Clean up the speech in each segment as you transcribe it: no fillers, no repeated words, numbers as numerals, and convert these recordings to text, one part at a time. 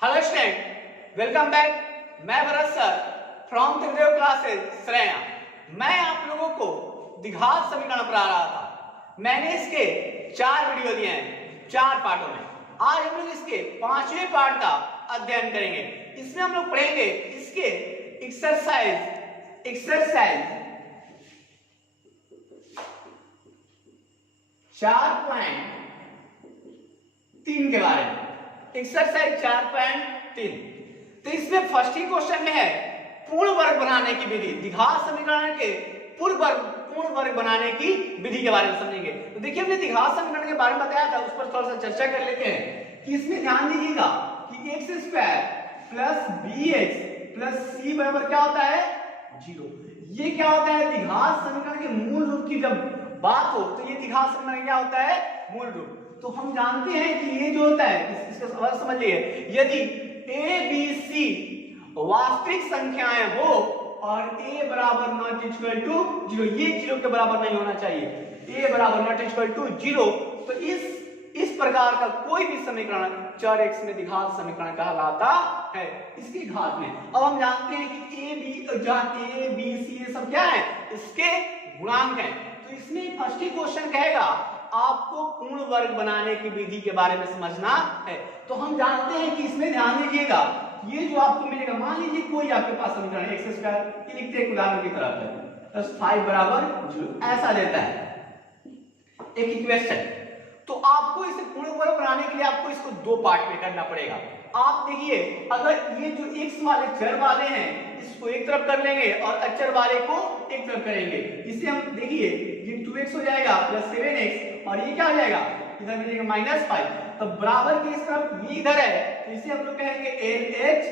Hello student, welcome back. मैं Bharat sir from Tridev classes Shreya. मैं आप लोगों को द्विघात समीकरण पढ़ा रहा था। मैंने इसके 4 वीडियो दिए हैं 4 पार्टों में। आज हम लोग इसके 5वें पार्ट का अध्ययन करेंगे। इसमें हम लोग पढ़ेंगे इसके एक्सरसाइज 4.3 के बारे में। एक्सरसाइज 4.3। तो इसमें फर्स्ट ही क्वेश्चन में है पूर्ण वर्ग बनाने की विधि। द्विघात समीकरण के पूर्ण वर्ग बनाने की विधि के बारे में समझेंगे। तो देखिए, हमने द्विघात समीकरण के बारे में बताया था, उस पर थोड़ा सा चर्चा कर लेते हैं कि इसमें ध्यान दीजिएगा कि x² plus bx plus c बराबर क्या होता है 0। ये क्या होता है, द्विघात समीकरण के मूल रूप की जब बात हो तो ये द्विघात समीकरण क्या होता है, मूल रूप। तो हम जानते हैं कि ये जो होता है, इसका सवाल समझिए, यदि a b c वास्तविक संख्याएं हो और a बराबर नॉट इक्वल टू 0, ये 0 के बराबर नहीं होना चाहिए, a बराबर नॉट इक्वल टू 0, तो इस प्रकार का कोई भी समीकरण चर x में द्विघात समीकरण कहलाता है, इसकी घात में। अब हम जानते हैं कि a b c ये सब क्या है, इसके गुणांक हैं। तो इसमें फर्स्ट ही क्वेश्चन कहेगा आपको पूर्ण वर्ग बनाने की विधि के बारे में समझना है। तो हम जानते हैं कि इसमें ध्यान दीजिएगा, ये जो आपको मिलेगा, मान लीजिए कोई आपके पास समीकरण x² ये लिखते हैं उदाहरण की तरह पे +5 बराबर 0 ऐसा देता है एक इक्वेशन। तो आपको इसे पूर्ण वर्ग बनाने के लिए आपको इसको 2 पार्ट में करना पड़ेगा। आप देखिए, अगर ये जो x वाले चर वाले हैं इसको एक तरफ कर लेंगे और अचर वाले को एक तरफ करेंगे, इसे हम देखिए ये 2x हो जाएगा प्लस 7x और ये क्या हो जाएगा, इधर मिलेगा -5। तो बराबर की इस तरफ ये इधर है, तो इसे हम लोग कहेंगे LHS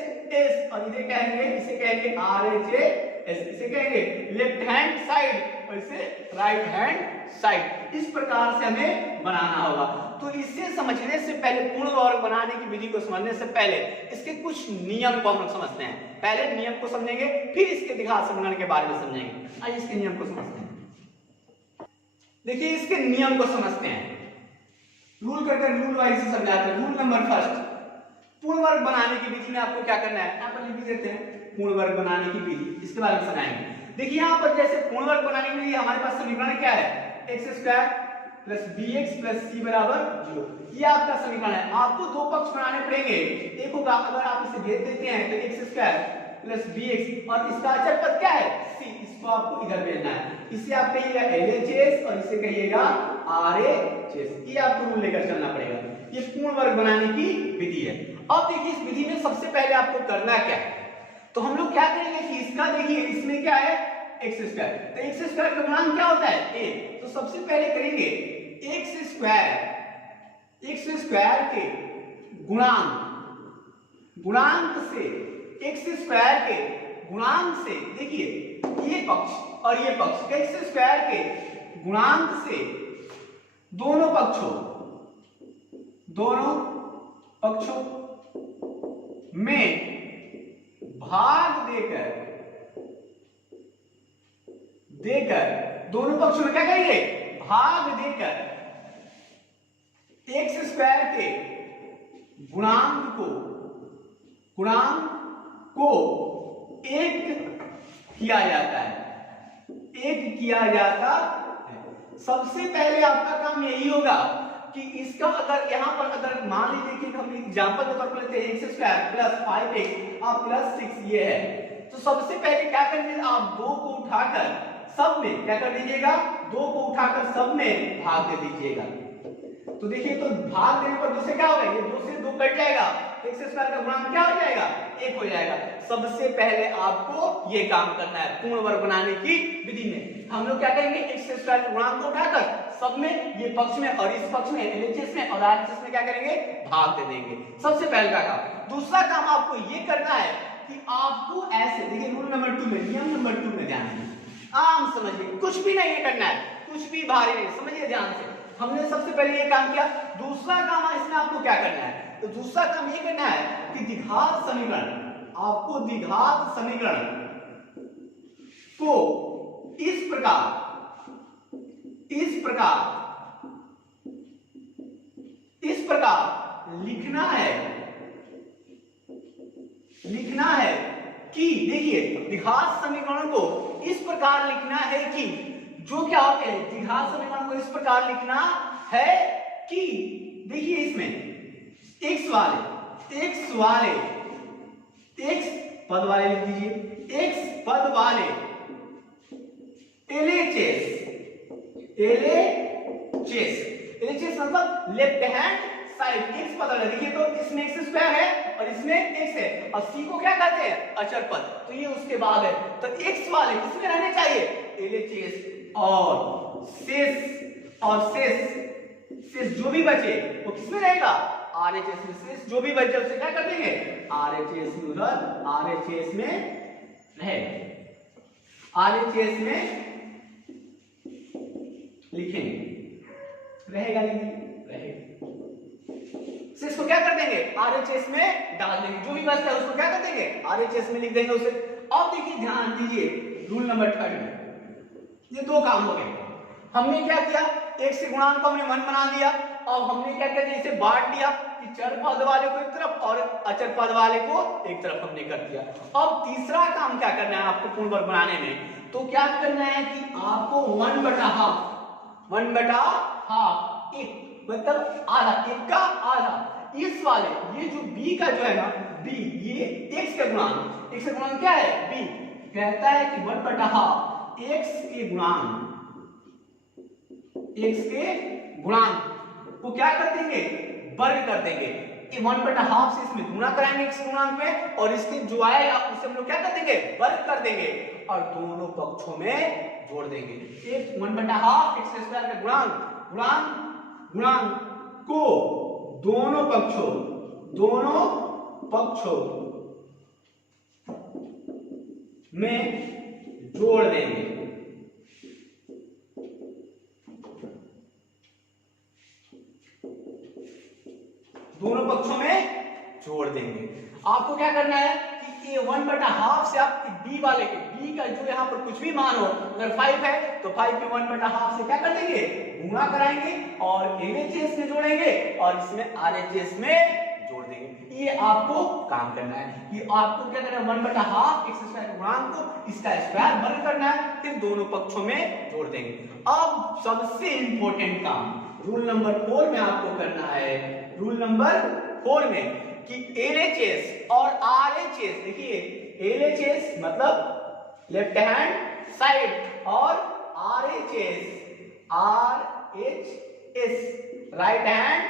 और इसे कहेंगे RHS, इसे कहेंगे लेफ्ट हैंड साइड और इसे राइट हैंड साइड। इस प्रकार से हमें बनाना होगा। तो इसे समझने से पहले, पूर्ण वर्ग बनाने की विधि को समझने से पहले इसके कुछ नियम को हम लोग समझते हैं। पहले नियम को समझेंगे, फिर इसके द्विघात समीकरण के बारे में समझेंगे। आइए इसके नियम को समझते हैं। देखिए, इसके नियम को समझते हैं, रूल वाइज से समझाते हैं। रूल नंबर फर्स्ट, पूर्ण वर्ग बनाने की विधि में आपको क्या करना है, यहाँ पर लिख देते हैं पूर्ण वर्ग बनाने की विधि, इसके बारे में समझाएंगे। देखिए, यहाँ पर जैसे पूर्ण वर्ग बनाने के लिए हमारे पास समीकरण क्या है, x² plus bx plus c बराबर 0, ये आपका समीकरण है। आपको 2 पक्ष बनाने पड़ेंगे। एक होगा, अगर आप इसे भेज देते हैं तो x² प्लस bx और इसका अचर पद क्या है c, इसको आपको इधर भेजना है। इसे आप कहिएगा LHS और इसे कहिएगा RHS। ये आपको रूल लेकर चलना पड़ेगा। ये पूर्ण वर्ग बनाने की विधि है। अब देखिए, इस विधि में सबसे पहले आपको करना क्या है, तो हम लोग क्या करेंगे कि इसका देखिए, इसमें क्या है x², तो x² का गुणांक क्या होता है a। तो सबसे पहले करेंगे x² के गुणांक से, x² के गुणांक से, देखिए ये पक्ष और ये पक्ष, x² के गुणांक से दोनों पक्षों में भाग देकर दोनों पक्षों में क्या करेंगे, भाग देकर x² के गुणांक को एक किया जाता है। सबसे पहले आपका काम यही होगा कि इसका अगर यहाँ पर अगर मान लीजिए कि हम एग्जांपल के तौर पर लेते हैं x² प्लस 5x और प्लस 6 ये है, तो सबसे पहले क्या करेंगे, आप 2 को उठाकर सब में क्या कर दीजिएगा, 2 को उठाकर सब में भाग दे दीजिएगा। तो देखिए, तो भाग देने पर 2 से क्या होगा, ये 2 से 2 कट जाएगा, x² का गुणांक क्या हो जाएगा, 1 हो जाएगा। सबसे पहले आपको ये काम करना है पूर्ण वर्ग बनाने की विधि में। हम लोग क्या करेंगे, x² के गुणांक को उठाकर सब में, ये पक्ष में और इस पक्ष में LHS में और RHS में क्या करेंगे, भाग दे देंगे। सबसे पहले का काम। दूसरा काम आपको ये करना है कि आपको ऐसे, देखिए रूल नंबर 2 में, नियम नंबर 2 में ध्यान दीजिए, आम समझिए, कुछ भी नहीं करना है, कुछ भी भारी नहीं, समझिए ध्यान से। हमने सबसे पहले ये काम किया। दूसरा काम इसमें आपको क्या करना है, तो दूसरा काम ये करना है कि द्विघात समीकरण, आपको द्विघात समीकरण को इस प्रकार प्रकार लिखना है कि देखिए द्विघात समीकरण को इस प्रकार लिखना है कि जो क्या होते हैं द्विघात समीकरण को इस प्रकार लिखना है कि देखिए इसमें x पद वाले लिख दीजिए x पद वाले LHS मतलब लेफ्ट हैंड साइड x पद वाले देखिए तो इसमें x स्क्वायर है और इसमें x है और c को क्या कहते हैं अचर पद तो ये उसके बाद है तो x वाले किसमें रहने चाहिए LHS और शेष जो भी बचे वो किसमें रहेगा RHS में शेष जो भी बचे उसे क्या कर देंगे RHS में उधर RHS में रहेगा RHS में लिखेंगे रहेगा शेष को क्या कर देंगे RHS में डाल देंगे जो भी बचता है उसको क्या कर देंगे RHS में लिख देंगे उसे अब देखिए ध्यान दीजिए रूल नंबर 3 में ये दो काम हो गए हमने क्या किया एक से गुणांक को हमने 1 बना दिया अब हमने क्या किया इसे बांट दिया कि चर पद वाले को एक तरफ और अचर पद वाले को एक तरफ हमने कर दिया अब तीसरा काम क्या करना है आपको पूर्ण वर्ग बनाने में तो क्या करना है कि आपको 1/2 एक मतलब आधा एक का आधा इस वाले ये जो b का जो है ना b ये x का गुणांक क्या है b कहता है कि 1/2 x के गुणांक को क्या कर देंगे वर्ग कर देंगे 1/2 से इसमें गुणा कराएंगे x गुणांक में और इसके जो आएगा उसे हम लोग क्या कर देंगे वर्ग कर देंगे और दोनों पक्षों में जोड़ देंगे 1/2 x स्क्वायर का गुणांक को दोनों पक्षों में जोड़ देंगे आपको क्या करना है कि ये 1/2 से आप b वाले के b का जो यहाँ पर कुछ भी मान हो अगर 5 है तो 5 के 1/2 से क्या कर देंगे गुणा कराएंगे और LHS में जोड़ेंगे और इसमें RHS में जोड़ देंगे ये आपको काम करना है ये आपको क्या करना है 1/2 x स्क्वायर गुणांक को इसका स्क्वायर वर्ग करना है फिर दोनों पक्षों में जोड़ देंगे अब सबसे इंपॉर्टेंट काम रूल नंबर 4 में आपको करना है रूल नंबर 4 में कि LHS और RHS देखिए LHS मतलब लेफ्ट हैंड साइड और RHS right hand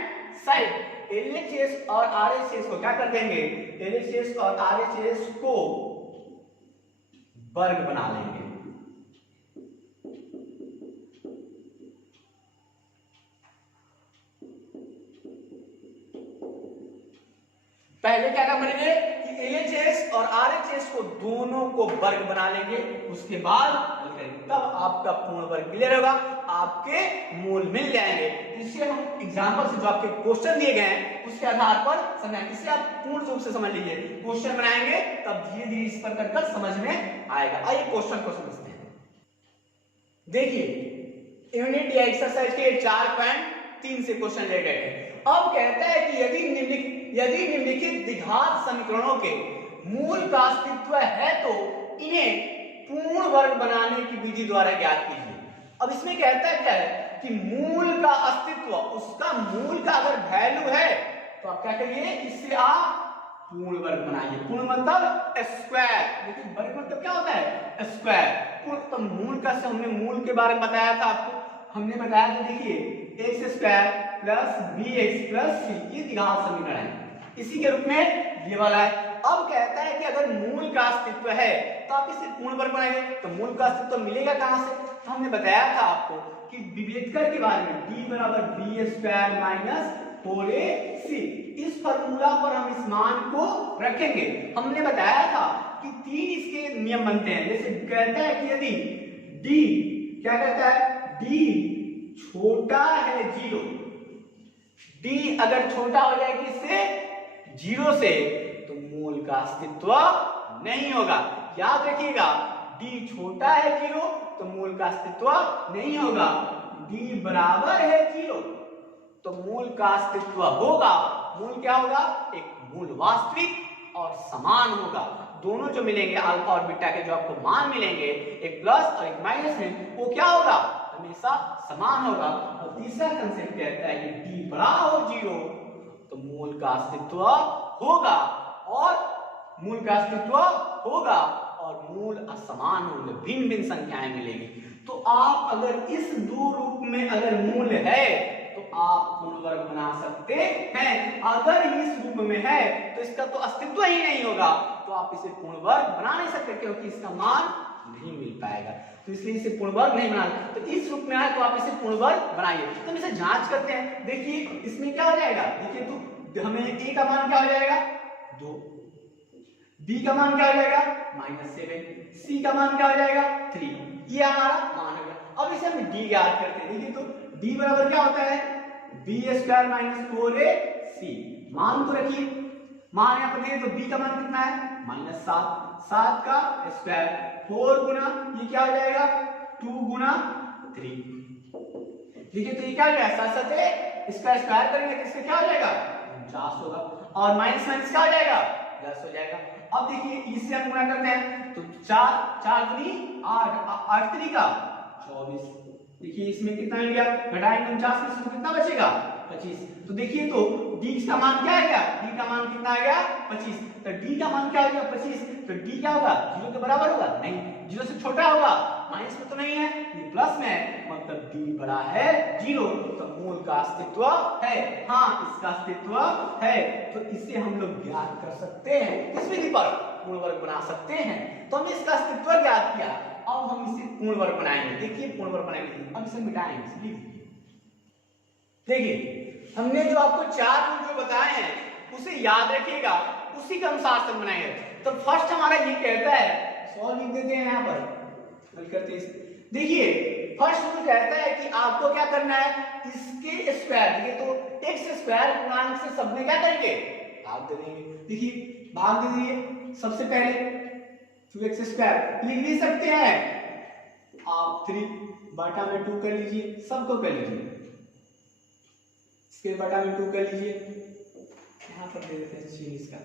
side LHS और RHS को क्या कर देंगे LHS और RHS को वर्ग बना लेंगे पहले क्या करेंगे कि LHS और RHS को दोनों को वर्ग बना लेंगे उसके बाद तब आपका पूर्ण वर्ग क्लियर होगा आपके मूल मिल जाएंगे इससे हम एग्जांपल से जो आपके क्वेश्चन दिए गए हैं उसके आधार पर समझाएंगे इससे आप पूर्ण रूप से समझ लीजिए क्वेश्चन बनाएंगे तब धीरे धीरे इस पर कर समझ में आएगा आइए क्वेश्चन को समझते हैं देखिए यूनिट या एक्सरसाइज के 4.3 से क्वेश्चन ले गए हैं अब कहता है कि यदि निम्नलिखित द्विघात समीकरणों के मूल का अस्तित्व है तो इन्हें पूर्ण वर्ग बनाने की विधि द्वारा ज्ञात कीजिए अब इसमें कहता है क्या है कि मूल का अस्तित्व उसका मूल का अगर वैल्यू है तो आप क्या करिए इससे आप पूर्ण वर्ग बनाइए पूर्ण मतलब स्क्वायर लेकिन वर्ग मतलब क्या होता है स्क्वायर पूर्ण तो मूल का से हमने मूल के बारे में बताया था आपको हमने बताया था देखिए x square plus bx plus c ये द्विघात समीकरण है इसी के रूप में ये वाला है अब कहता है कि अगर मूल का अस्तित्व है तो आप इसे पूर्ण वर्ग बनाएंगे तो मूल का अस्तित्व मिलेगा कहां से तो हमने बताया था आपको कि विभेदकर के बारे में d बराबर b स्क्वायर माइनस 4ac इस फार्मूला पर हम इस मान को रखेंगे हमने बताया था कि 3 इसके नियम बनते हैं जैसे कहता है कि यदि d क्या कहता है d छोटा है 0 d अगर छोटा हो जाए किससे 0 से तो मूल का अस्तित्व नहीं होगा याद रखिएगा d छोटा है 0 तो मूल का अस्तित्व नहीं होगा d बराबर है 0 तो मूल का अस्तित्व होगा। मूल क्या होगा? एक मूल वास्तविक और समान होगा। दोनों जो मिलेंगे अल्फा और बीटा के जो आपको मान मिलेंगे, एक प्लस और एक माइनस में, वो क्या होगा? हमेशा समान होगा। और तीसरा कंसेप्ट कहता है कि d बड़ा हो 0 तो मूल का अस्तित्व होगा, और मूल का अस्तित्व होगा और मूल असमान होंगे, भिन्न भिन्न संख्याएं मिलेगी। तो आप अगर इस दो रूप में अगर मूल है तो आप पूर्ण वर्ग बना सकते हैं। अगर इस रूप में है तो इसका तो अस्तित्व ही नहीं होगा, तो आप इसे पूर्ण वर्ग बना नहीं सकते, क्योंकि इसका मान नहीं मिल पाएगा। तो इसलिए इसे पूर्ण वर्ग नहीं बना। तो इस रूप में आए तो आप इसे पूर्ण वर्ग बनाइए। तो हम इसे जांच करते हैं। देखिए इसमें क्या हो जाएगा? देखिए तो हमें a का मान क्या हो जाएगा? 2, b का मान क्या हो जाएगा? -7, c का मान क्या हो जाएगा? 3। ये हमारा मान हो गया। अब इसे हम d ज्ञात करते हैं। देखिए तो d बराबर क्या होता है? b² - 4ac। मान तो रखिए, मान यहाँ पर देखिए तो b का मान कितना है? -7, 7 का स्क्वायर 4 गुना ये क्या हो जाएगा? 2 गुना 3। देखिए तो ये क्या हो जाएगा? साथ साथ इसका स्क्वायर करेंगे तो इसका क्या हो जाएगा? 49 होगा, और माइनस माइनस क्या हो जाएगा? 10 हो जाएगा। अब देखिए इससे हम गुणा करते हैं तो 4 दूनी 8, 8 3 का 24। देखिए इसमें कितना मिल गया? घटाएंगे 49 में से कितना बचेगा? 25। तो देखिए तो d का मान क्या आ गया? d का मान कितना आ गया? 25। तो d का मान क्या हो गया? 25। तो d क्या होगा? 0 के बराबर होगा? नहीं, 0 से छोटा होगा। माइनस में तो नहीं है, ये प्लस में है, मतलब d बड़ा है 0। तो मूल का अस्तित्व है। हाँ, इसका अस्तित्व है। तो इसे हम लोग ज्ञात कर सकते हैं, इस विधि पर पूर्ण वर्ग बना सकते हैं। तो हमने इसका अस्तित्व ज्ञात किया, अब हम इसे पूर्ण वर्ग बनाएंगे। देखिए पूर्ण वर्ग बनाएंगे, अब इसे मिटाएंगे। देखिए हमने जो आपको 4 रूल जो बताए हैं उसे याद रखिएगा, उसी के अनुसार से बनाएंगे। तो फर्स्ट हमारा ये कहता है, सॉल्व लिख देते हैं यहाँ पर, हल करते हैं। देखिए फर्स्ट रूल कहता है कि आपको क्या करना है? इसके स्क्वायर, देखिए तो x स्क्वायर गुणांक से सब में क्या करेंगे? भाग दे देंगे। देखिए भाग दे दिए, सबसे पहले 2x स्क्वायर लिख भी सकते हैं आप, 3 बटा में 2 कर लीजिए, सबको कर लीजिए, इसके बटा में 2 कर लीजिए, यहाँ पर दे देते हैं चीन इसका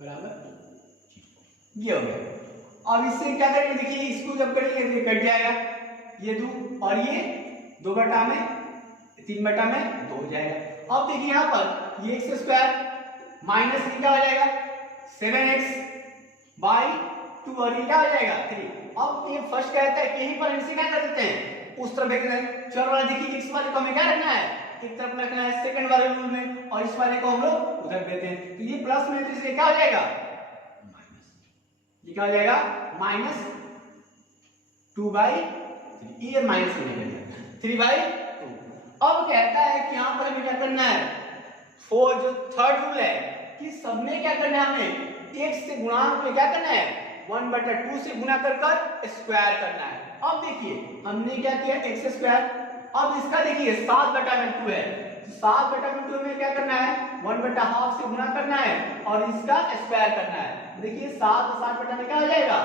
बराबर, ये हो गया। अब इससे क्या करेंगे? देखिए इसको जब करेंगे तो ये कट जाएगा, ये 2 और ये 2 बटा में 3 बटा में 2 हो जाएगा। अब देखिए यहाँ पर ये x स्क्वायर माइनस ये क्या हो जाएगा? 7x बाई 2 और ये क्या हो जाएगा? 3। अब ये फर्स्ट कहता है कि यहीं पर इनसे क्या कर देते हैं? उस तरफ देख रहे हैं, चलो वाला देखिए x वाले को हमें क्या रखना है? एक तरफ रखना है सेकंड वाले रूल में, और इस वाले को हम लोग उधर देते हैं। तो ये प्लस में, तो इसलिए क्या हो जाएगा? माइनस। ये क्या हो जाएगा? -2/3। ये माइनस में निकल 3/2। अब कहता है कि यहाँ पर हमें क्या करना है? 4 जो थर्ड रूल है कि सब में क्या करना है? हमें x से गुणांक में क्या करना है? 1/2 से गुणा कर कर स्क्वायर करना है। अब देखिए हमने क्या किया? x square. अब इसका देखिए 7/2 है, 7/2 में क्या करना है? 1/2 से गुणा करना है और इसका स्क्वायर करना है। देखिए 7 और 7 बटा में क्या हो जाएगा?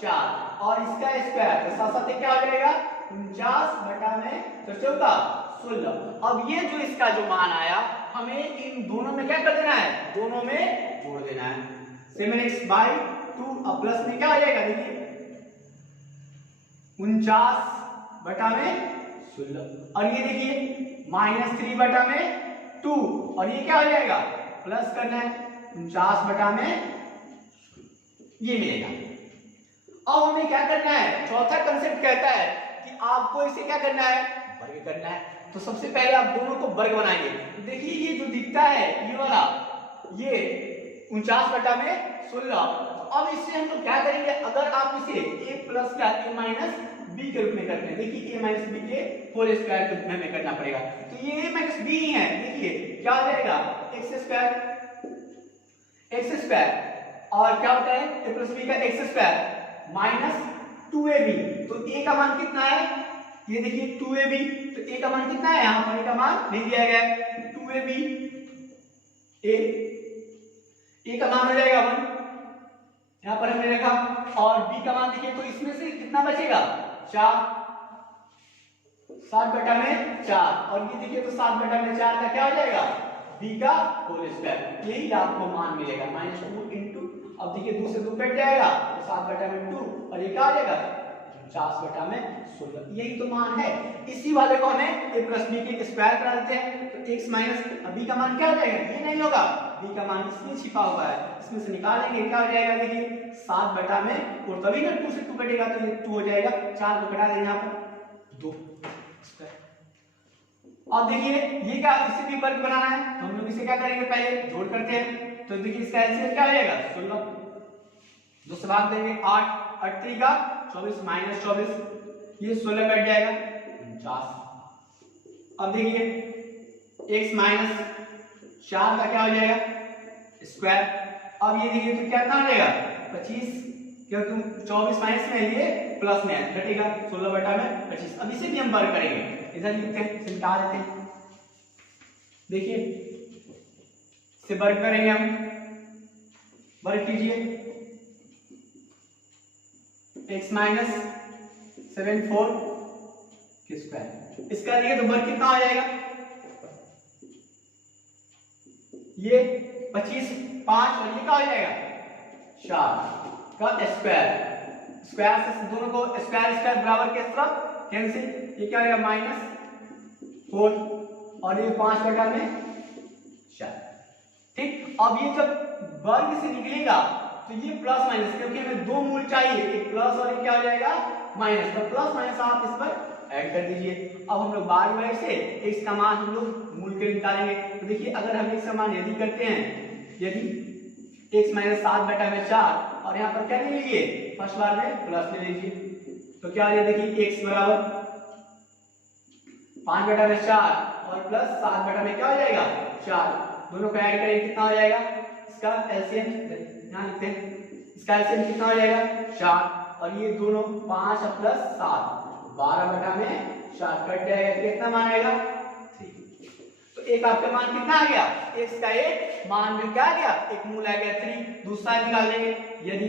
4, और इसका स्क्वायर तो 7 7 क्या हो जाएगा? 49 बटा में 16। अब ये जो इसका जो मान आया, हमें इन दोनों में क्या कर देना है? दोनों में जोड़ देना है। 7x/2 अब प्लस में क्या आ जाएगा? देखिए 49 बटा में 16, और ये देखिए -3/2, और ये क्या हो जाएगा? प्लस करना है 49 बटा में, ये मिलेगा। अब हमें क्या करना है? चौथा कंसेप्ट कहता है कि आपको इसे क्या करना है? वर्ग करना है। तो सबसे पहले आप दोनों को वर्ग बनाएंगे। देखिए ये जो दिखता है ये वाला, ये 49 बटा में 16। अब इससे हम लोग क्या करेंगे? अगर आप इसे a प्लस का a माइनस b के रूप में करते हैं, देखिए a माइनस b के होल स्क्वायर के रूप में हमें करना पड़ेगा। तो ये a माइनस b ही है। देखिए क्या हो जाएगा? x स्क्वायर और क्या होता है? a प्लस b का x स्क्वायर माइनस 2ab। तो a का मान कितना है? ये देखिए 2ab। तो a का मान कितना है? यहाँ पर a का मान नहीं दिया गया है, 2ab। a का मान हो जाएगा 1, यहाँ पर हमने रखा, और b का मान देखिए तो इसमें से कितना बचेगा? 4। 7/4 और ये देखिए तो 7/4 का क्या हो जाएगा b का होल स्क्वायर, यही आपको मान मिलेगा -2 इंटू, अब देखिए 2 से 2 कट जाएगा तो 7/2 और ये क्या हो जाएगा 50/16, यही तो मान है। इसी वाले को हमें a प्लस b के स्क्वायर करा देते हैं तो x माइनस b का मान क्या हो जाएगा, ये नहीं होगा, b का मान इसमें छिपा हुआ है, इसमें से निकालेंगे क्या हो जाएगा, देखिए 7/में और तभी ना 2 से 2 कटेगा तो ये 2 हो जाएगा, 4 को कटा देंगे यहाँ पर 2। अब देखिए ये क्या, इसे भी वर्ग बनाना है तो हम लोग इसे क्या करेंगे, पहले जोड़ करते हैं तो देखिए इसका एलसीएम क्या हो जाएगा 16, 2 से भाग देंगे 8, 8 3 का 24 माइनस 24, ये 16 कट जाएगा 49। अब देखिए x माइनस 4 का क्या हो जाएगा स्क्वायर, अब ये देखिए तो क्या हो जाएगा 25, क्योंकि 24 माइनस में ये प्लस में है घटेगा 16/25। अब इसे भी हम वर्ग करेंगे, इधर लिखते हैं, इसे मिटा देते हैं, देखिए इसे वर्ग करेंगे हम, वर्ग कीजिए x माइनस 74 के स्क्वायर, इसका देखिए तो वर्ग कितना आ जाएगा, ये 25 5 और ये क्या हो जाएगा 4 का स्क्वायर, स्क्वायर से दोनों को स्क्वायर स्क्वायर बराबर किस तरफ कैंसिल, ये क्या हो जाएगा -4 और ये 5/4, ठीक। अब ये जब वर्ग से निकलेगा तो ये प्लस माइनस, क्योंकि हमें दो मूल चाहिए, एक प्लस और एक क्या हो जाएगा माइनस, तो प्लस माइनस आप इस पर ऐड कर दीजिए। अब हम लोग बारी बारी से x का मान हम लोग मूल के निकालेंगे, तो देखिए अगर हम x का मान यदि करते हैं, यदि x माइनस 7/4 और यहाँ पर क्या ले लीजिए फर्स्ट बार में प्लस ले लीजिए, तो क्या आ जाएगा, देखिए x बराबर 5/4 और प्लस 7 में क्या हो जाएगा 4, दोनों को ऐड करेंगे कितना हो जाएगा, इसका एलसीएम यहाँ लिखते हैं, इसका एलसीएम कितना हो जाएगा 4 और ये दोनों 5 प्लस 7 12/4 कट जाएगा, कितना मान आएगा 3। तो एक आपका मान कितना आ गया, x का एक मान में क्या आ गया, एक मूल आ गया 3। दूसरा निकाल लेंगे, यदि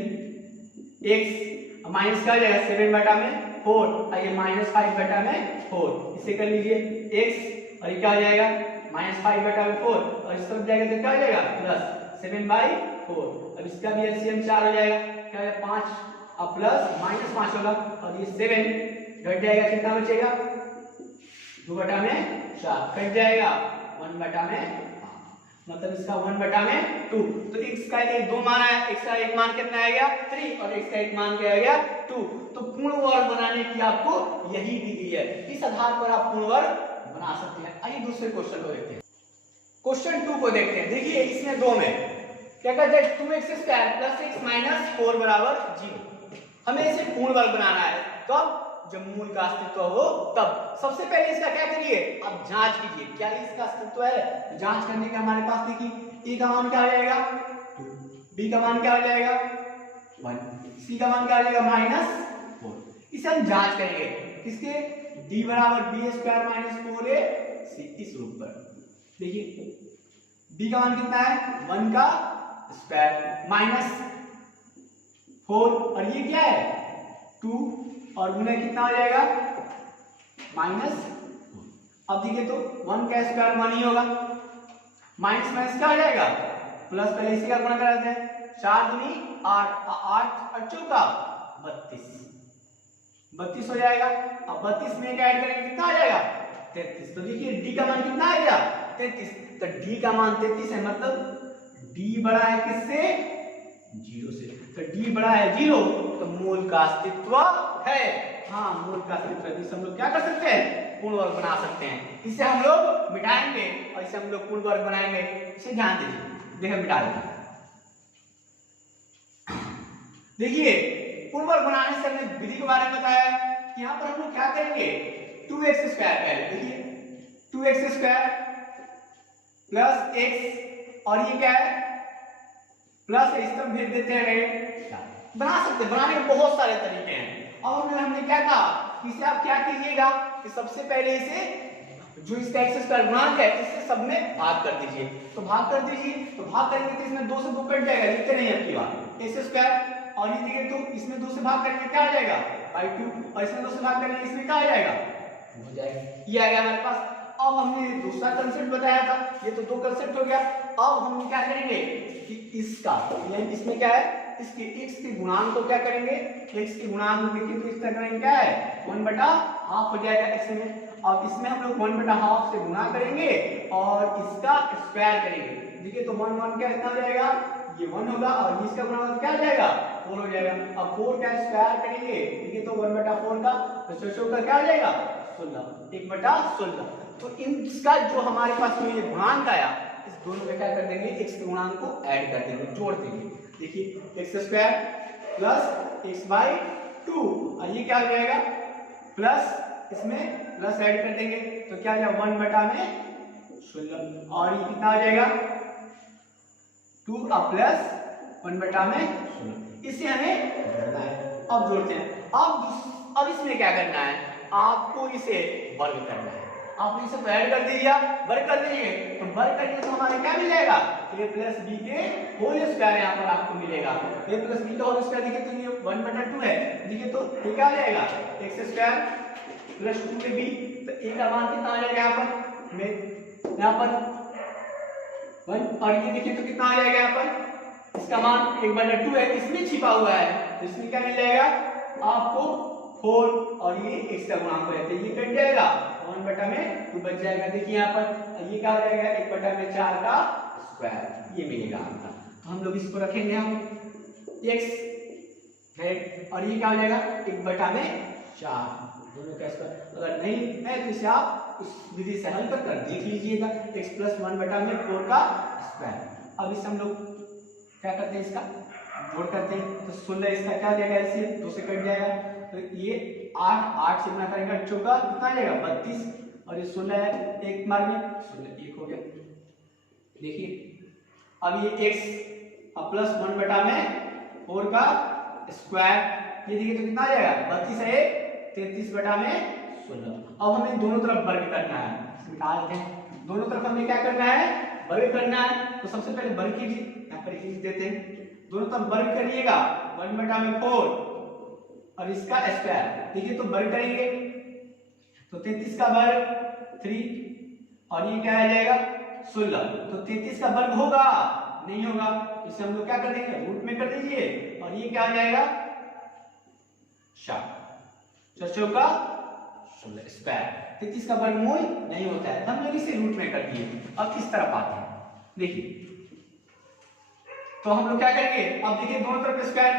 x माइनस क्या हो जाएगा 7/4 और ये -5/4, इसे कर लीजिए x और ये क्या हो जाएगा -5/4 और इस तरफ जाएगा तो क्या हो जाएगा प्लस 7/4, अब इसका भी एलसीएम 4 हो जाएगा, क्या है 5 और प्लस -5 होगा और ये 7 घट जाएगा, कितना बचेगा 2/4 कट जाएगा 1/, मतलब इसका 1/2। तो x का एक दो मान आया, x का एक मान कितना आ गया 3 और x का एक मान क्या आ गया 2। तो पूर्ण वर्ग बनाने की आपको यही विधि है, इस आधार पर आप पूर्ण वर्ग बना सकते हैं। आइए दूसरे क्वेश्चन को देखते हैं, क्वेश्चन 2 को देखते हैं। देखिए इसमें दो में क्या कहते हैं 2x² + x - 4 = 0, हमें इसे पूर्ण वर्ग बनाना है, तो अब जब मूल का अस्तित्व हो तब सबसे पहले इसका क्या करिए, अब जांच कीजिए क्या इसका अस्तित्व है। जांच करने के हमारे पास देखिए a का मान क्या हो जाएगा 2, b का मान क्या हो जाएगा 1, c का मान क्या हो जाएगा -4। इसे हम जांच करेंगे किसके, d = b² - 4ac, इस रूप पर। देखिए b का मान कितना है 1 का स्क्वायर -4 और ये क्या है 2 और गुना कितना हो जाएगा -4। अब देखिए तो 1 का स्क्वायर 1 ही होगा, माइनस माइनस क्या हो जाएगा प्लस, पहले इसी का गुणा कराते हैं 4 दूनी 8, 8 और 4 32 हो जाएगा। अब 32 में क्या ऐड करेंगे कितना आ जाएगा 33। तो देखिए d का मान कितना आएगा 33, तो d का मान 33 है, मतलब d बड़ा है किससे 0 से, तो d बड़ा है 0 तो मूल का अस्तित्व है। हाँ मूल का अस्तित्व है, हम लोग क्या कर सकते हैं पूर्ण वर्ग बना सकते हैं। इसे हम लोग मिटाएंगे और इसे हम लोग पूर्ण वर्ग बनाएंगे, इसे ध्यान दीजिए। देखिए मिटा देते हैं, देखिए पूर्ण वर्ग बनाने से हमने विधि के बारे में बताया कि यहाँ पर हम लोग क्या करेंगे 2x² पहले, देखिए 2x² + x और ये क्या है प्लस, इस तरफ भेज देते हैं, बना सकते हैं, बनाने के बहुत सारे तरीके हैं। और हमने क्या कहा कि इसे आप क्या कीजिएगा कि सबसे पहले इसे जो इसका x² गुणांक है इससे सब में भाग कर दीजिए, तो भाग कर दीजिए, तो भाग करेंगे तो इसमें 2 से 2 कट जाएगा, लिखते नहीं है आपकी बात x² और ये देखिए तो इसमें 2 से भाग करेंगे क्या आ जाएगा 2 और इसमें 2 से भाग करेंगे इसमें क्या आ जाएगा हो जाएगा। ये आ गया हमारे पास। अब हमने दूसरा कंसेप्ट बताया था, ये तो 2 कंसेप्ट हो गया। अब हम क्या करेंगे कि इसका यानी इसमें क्या है, इसके x के गुणांक को क्या करेंगे, x के गुणांक देखिए तो इस तरह करेंगे क्या है 1/2 हो जाएगा x में। अब इसमें हम लोग 1/2 से गुणा करेंगे और इसका स्क्वायर करेंगे। देखिए तो 1 1 क्या इतना हो जाएगा, ये 1 होगा और इसका गुणा क्या हो जाएगा 4 हो जाएगा। अब 4 का स्क्वायर करेंगे, देखिए तो 1/4 का तो 6 का क्या हो जाएगा 16, 1/16। तो इसका जो हमारे पास में ये गुणांक आया, इस दोनों में क्या कर देंगे, x के गुणांक को ऐड कर देंगे, जोड़ देंगे। देखिए x² प्लस x/2 और ये क्या हो जाएगा प्लस, इसमें प्लस ऐड कर देंगे तो क्या हो जाएगा 1/16 और ये कितना हो जाएगा 2 प्लस 1/16। इसे हमें जोड़ना है। अब जोड़ते हैं। अब इसमें क्या करना है, आपको इसे वर्ग करना है। आप इसे ऐड कर दीजिए, वर्ग कर दीजिए तो वर्ग करने से हमारे क्या मिल जाएगा, a प्लस b के होल स्क्वायर यहाँ पर आपको मिलेगा। a प्लस b का होल स्क्वायर देखिए तो ये 1/2 है, देखिए तो ये क्या हो जाएगा x² प्लस 2ab। तो a का मान कितना आ जाएगा यहाँ पर 1 और ये देखिए तो कितना आ जाएगा यहाँ पर, इसका मान 1/2 है, इसमें छिपा हुआ है तो इसमें क्या मिल जाएगा आपको 4 और ये x का गुणांक है तो ये कट जाएगा 1/2 बच जाएगा। देखिए यहाँ पर ये क्या हो जाएगा 1/4 का स्क्वायर, ये मिलेगा आपका। तो हम लोग इसको रखेंगे हम x राइट और ये क्या हो जाएगा 1/4 दोनों का स्क्वायर। अगर नहीं है तो इसे आप इस विधि से हल कर देख लीजिएगा, x प्लस 1/4 का स्क्वायर। अब इसे हम लोग क्या करते हैं, इसका जोड़ करते हैं तो 16 इसका क्या हो जाएगा एलसीएम 2 से कट जाएगा तो ये 8 से गुणा करेंगे चौका कितना आ जाएगा 32 और ये 16 है एक मार में 16 1 हो गया। देखिए अब ये x प्लस 1/4 का स्क्वायर, ये देखिए तो कितना आ जाएगा 32 है 33/16। अब हमें दोनों तरफ वर्ग करना है, निकालते हैं। दोनों तरफ हमें क्या करना है, वर्ग करना है। तो सबसे पहले वर्ग कीजिए, यहाँ पर लिख देते हैं, दोनों तरफ वर्ग करिएगा 1/4 और इसका स्क्वायर। देखिए तो वर्ग करेंगे तो 33 का वर्ग 3 और ये क्या आ जाएगा 16। तो 33 का वर्ग होगा नहीं होगा, इसे हम लोग क्या कर देंगे रूट में कर दीजिए और ये क्या आ जाएगा 4 का 16 स्क्वायर। 33 का वर्गमूल नहीं होता है, हम लोग इसे रूट में कर दिए। अब किस तरफ आते हैं, देखिए तो हम लोग क्या करेंगे, अब देखिए दोनों तरफ स्क्वायर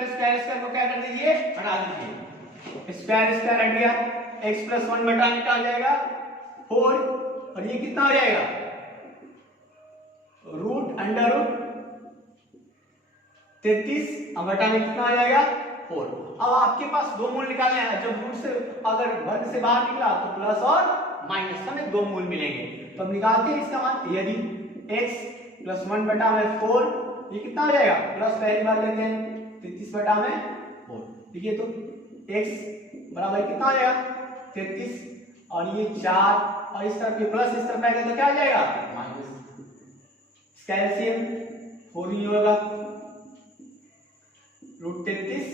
को क्या कर दीजिए हटा दीजिए, स्क्वायर हट गया, x प्लस 1/2 निकाल जाएगा 4 और ये कितना हो जाएगा रूट अंडर रूट 33 बटा में कितना आ जाएगा 4। अब आपके पास दो मूल निकालने हैं, जब रूट से अगर वर्ग से बाहर निकला तो प्लस और माइनस हमें दो मूल मिलेंगे। तो हम निकालते हैं इसका मान, यदि x प्लस 1/4 ये कितना हो जाएगा प्लस पहली बार लेते हैं 33/4। देखिए तो x बराबर कितना हो जाएगा 33 और ये 4 और इस तरफ ये प्लस इस तरफ आएगा तो क्या आ जाएगा माइनस, इसका एलसीएम 4 ही होगा रूट 33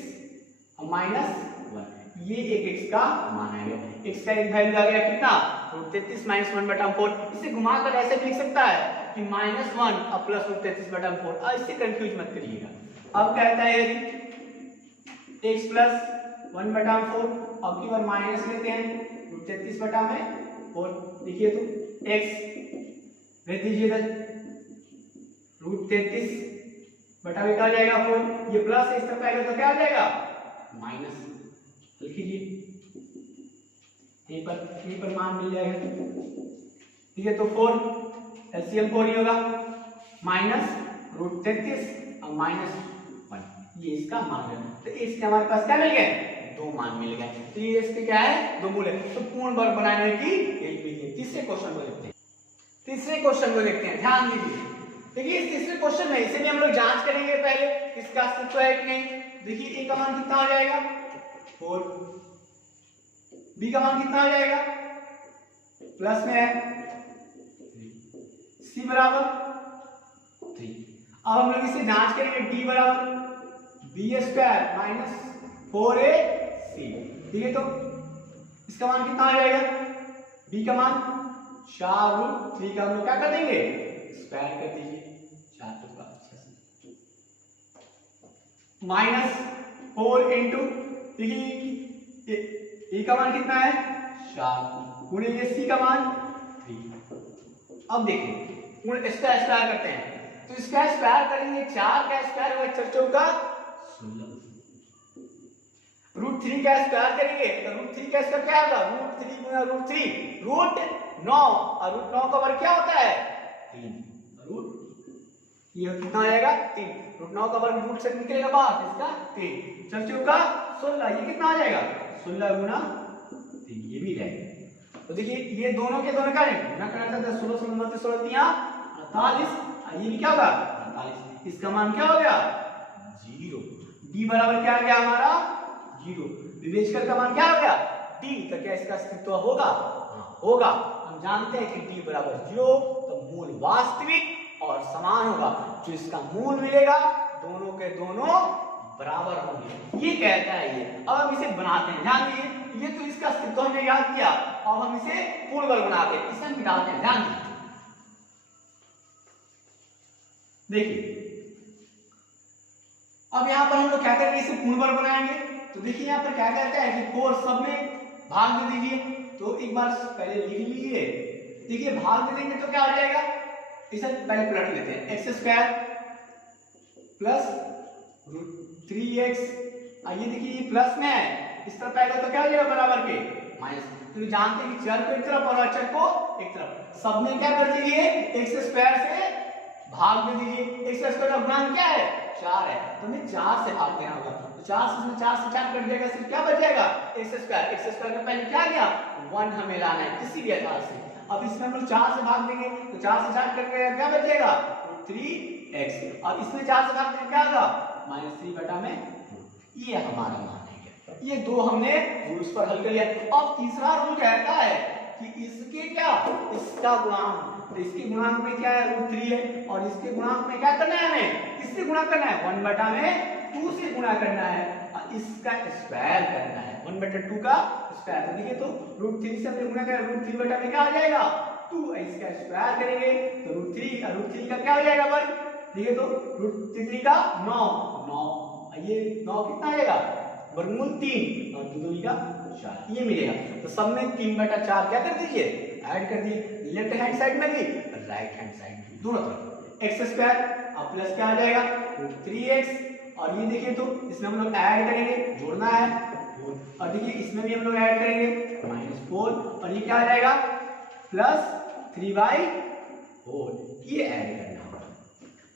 और माइनस 1, ये एक x का मान आएगा। x का एक वैल्यू आ गया कितना रूट 33 माइनस 1/4। इसे घुमाकर ऐसे लिख सकता है कि -1 और प्लस रूट 33/4। इससे कंफ्यूज मत करिएगा। अब कहता है यदि x प्लस 1/4 अब की बार माइनस लेते हैं रूट 33/4। देखिए तो x ले दीजिए रूट 33 बटा में क्या आ जाएगा 4, ये प्लस इस तरफ आएगा तो क्या आ जाएगा माइनस, लिखिए यहीं पर मान मिल जाएगा। ठीक है तो 4 एलसीएम 4 ही होगा माइनस रूट 33 और माइनस 1, ये इसका मान है। तो इसके हमारे पास क्या मिल गए दो मान मिल गए। तो ये इसके क्या है दो मूल है। तो पूर्ण वर्ग बनाने की एक विधि। तीसरे क्वेश्चन को देखते हैं। तीसरे क्वेश्चन को देखते हैं, ध्यान दीजिए। देखिए इस तीसरे क्वेश्चन में इसे भी हम लोग जांच करेंगे पहले इसका अस्तित्व है कि नहीं। देखिए a का मान कितना आ जाएगा 4, b का मान कितना आ जाएगा प्लस में है 3, c बराबर 3। अब हम लोग इसे जांच करेंगे d बराबर b² माइनस 4ac। ठीक है तो इसका मान कितना आ जाएगा बी का मान 4√3 का हम लोग क्या कर देंगे, स्क्वायर कर दीजिए, 4 टू का -4 इंटू, देखिए ए का मान कितना है 4 गुणे ये सी का मान 3। अब देखिए इसका स्क्वायर करते हैं, तो इसका स्क्वायर करेंगे, 4 का स्क्वायर होगा 4 चौका 16, √3 का स्क्वायर करेंगे तो √3 का स्क्वायर क्या होगा, √3 गुना √3 √9, और √9 का वर्ग क्या होता है 3, ये कितना आ जाएगा 3, √9 का वर्ग रूट से निकलेगा बाहर, इसका 3 4 चौका 16, ये कितना आ जाएगा 16 गुना 3, ये भी रहेगा। तो देखिए ये दोनों के दोनों क्या है ना, करना चाहता है 16 16 16 48, ये भी क्या होगा 48, इसका मान क्या हो गया 0, d बराबर क्या आ गया हमारा 0, विवेचकर का मान क्या हो गया d, तो क्या इसका अस्तित्व होगा, हाँ होगा। हम जानते हैं कि d बराबर 0, तो मूल वास्तविक और समान होगा, जो इसका मूल मिलेगा दोनों के दोनों बराबर होंगे, ये कहता है ये। अब हम इसे बनाते हैं, ध्यान दीजिए, ये तो इसका अस्तित्व हमने याद किया, अब हम इसे पूर्ण वर्ग बनाते हैं, इसे मिटाते हैं, ध्यान दीजिए। देखिए अब यहां पर हम लोग क्या करेंगे, इसे पूर्ण वर्ग बनाएंगे, तो देखिए यहां पर क्या कहता है कि 4 सब में भाग दे दीजिए, तो एक बार पहले लिख लीजिए, देखिए भाग दे देंगे तो क्या आ जाएगा, इसे पहले पलट लेते हैं, x स्क्वायर प्लस √3x, ये देखिए ये प्लस में है, इस तरफ पहले तो क्या हो जाएगा बराबर के माइनस, तो जानते हैं कि चर को एक तरफ और अचर को एक तरफ, सब में क्या कर दीजिए x स्क्वायर से भाग दे दीजिए, x स्क्वायर का गुणांक क्या है 4 है, तो हमें 4 से भाग देना होगा, तो 4 से इसमें 4 से 4 कट जाएगा, सिर्फ क्या बच जाएगा x स्क्वायर का पहले क्या गया 1 हमें लाना है किसी भी आधार से। अब इसमें हम लोग 4 से भाग देंगे, तो 4 से 4 कट गया, क्या बचेगा 3x, और इसमें 4 से भाग देंगे क्या होगा -3 बटा में, ये हमारा मान है। ये दो हमने रूल्स पर हल कर लिया। अब तीसरा रूल कहता है कि इसके क्या, इसका गुणांक, तो इसके गुणांक में क्या है √3 है, और इसके गुणांक में क्या करना है हमें, इससे गुणा करना है 1 बटा में 2 से गुणा करना है, और इसका स्क्वायर करना है 1 बटा 2 का स्क्वायर। तो देखिए तो √3 से हमने गुणा किया, √3 बटा में क्या आ जाएगा 2, इसका स्क्वायर करेंगे तो √3, और √3 का क्या हो जाएगा वर्ग, देखिए तो √3 का 9, ये 9 कितना आएगा वर्गमूल 3, और 2 का 4, ये मिलेगा। तो सब में 3 बटा 4 क्या कर दीजिए ऐड कर दिए, लेफ्ट हैंड साइड में भी राइट हैंड साइड में दोनों तरफ x स्क्वायर, अब प्लस क्या आ जाएगा √3x, और ये देखिए तो इसमें हम लोग ऐड करेंगे, जोड़ना है, और देखिए इसमें भी हम लोग ऐड करेंगे -4, और ये क्या आ जाएगा +3/4, ये ऐड करना होगा।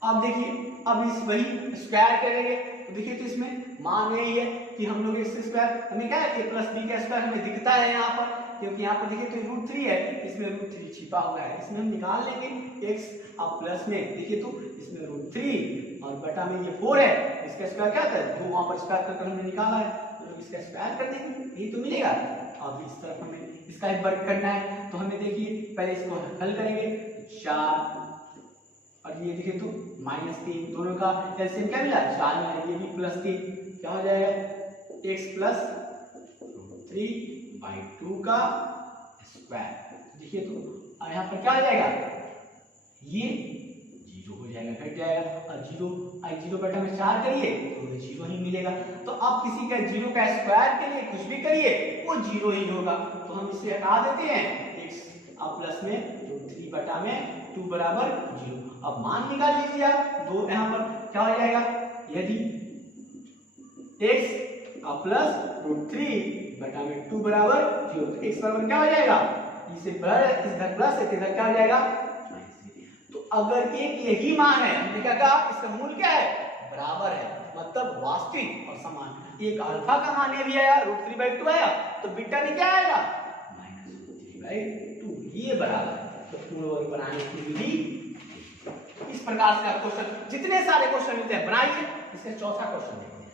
अब देखिए अब इस वही स्क्वायर करेंगे, तो देखिए तो इसमें मान यही है कि हम लोग x स्क्वायर, हमें क्या है a + b का स्क्वायर हमें दिखता है यहाँ पर, क्योंकि यहाँ पर देखिए तो √3 है, इसमें √3 छिपा हुआ है, इसमें हम निकाल लेंगे x, अब प्लस में देखिए तो इसमें √3 और बटा में ये 4 है, इसका स्क्वायर क्या होता है 2, वहां पर स्क्वायर करके हमने निकाला है, तो इसका स्क्वायर कर देंगे, यही तो मिलेगा। अब इस तरफ हमें इसका एक वर्ग करना है, तो हमें देखिए पहले इसको हल करेंगे, 4 और ये देखिए तो -3, दोनों का एलसीएम क्या मिला 4 में, ये भी +3, क्या हो जाएगा x + √3/2 का स्क्वायर। देखिए तो यहाँ पर क्या आ जाएगा, ये 0 हो जाएगा, घट जाएगा, और 0 बटा में 4 करिए तो 0 ही मिलेगा। तो आप किसी का 0 का स्क्वायर के लिए कुछ भी करिए वो 0 ही होगा, तो हम इसे हटा देते हैं, x अब प्लस में 3 बटा में 2 बराबर 0। अब मान निकाल लीजिए आप, दो यहाँ पर क्या हो जाएगा, यदि x प्लस √3 बटा में 2 बराबर 0, तो x बराबर क्या हो जाएगा, इसे इधर प्लस है, इधर क्या हो जाएगा -3। तो अगर एक यही मान है, हमने क्या कहा इसका मूल क्या है बराबर है, मतलब वास्तविक और समान। एक अल्फा का मान ये भी आया √3/2 आया, तो बीटा में क्या आएगा -√3/2, ये बराबर है। तो पूर्ण वर्ग बनाने की विधि इस प्रकार से आप क्वेश्चन, जितने सारे क्वेश्चन मिलते हैं बनाइए। इसका चौथा क्वेश्चन देखते हैं,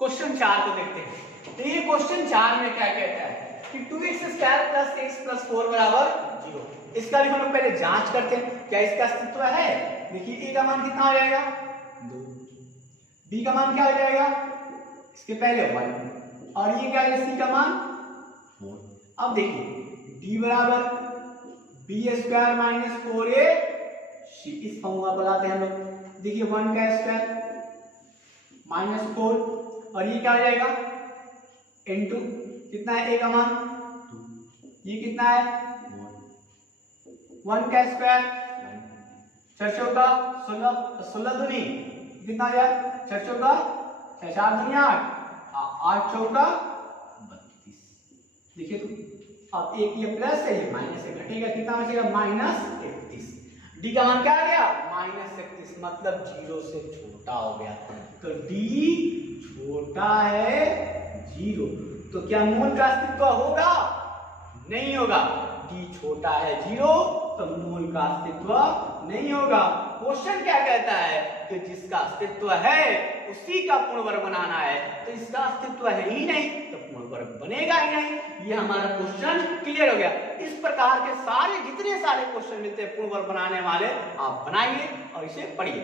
क्वेश्चन 4 को देखते हैं। तो ये क्वेश्चन 4 में क्या कहता है कि 2x² + x + 4 बराबर 0। इसका भी हम लोग पहले जांच करते हैं, क्या इसका अस्तित्व है। देखिए a का मान कितना आ जाएगा 2, b का मान क्या आ जाएगा इसके पहले 1, और ये क्या है c का मान 4। अब देखिए डी बराबर बी स्क्वायर माइनस 4ac, इस फॉर्मूला पर लाते हैं हम लोग। देखिए 1 का स्क्वायर माइनस 4 और ये क्या हो जाएगा इनटू कितना है a का मान 2, ये कितना है 1 का स्क्वायर 4 का 16 दूनी कितना हो जाए 4 का 6 4 दूनी 8 चौका 32। देखिए तो अब एक ये प्लस है ये माइनस है, घटेगा कितना बचेगा -31। डी का मान क्या आ गया -31, मतलब 0 से छोटा हो गया। तो डी छोटा है 0, तो क्या मूल का अस्तित्व होगा? नहीं होगा। डी छोटा है 0 तो मूल का अस्तित्व नहीं होगा। क्वेश्चन क्या कहता है कि जिसका अस्तित्व है उसी का पूर्ण वर्ग बनाना है, तो इसका अस्तित्व है ही नहीं तो पूर्ण वर्ग बनेगा ही नहीं। ये हमारा क्वेश्चन क्लियर हो गया। इस प्रकार के सारे जितने सारे क्वेश्चन मिलते हैं पूर्ण वर्ग बनाने वाले, आप बनाइए और इसे पढ़िए।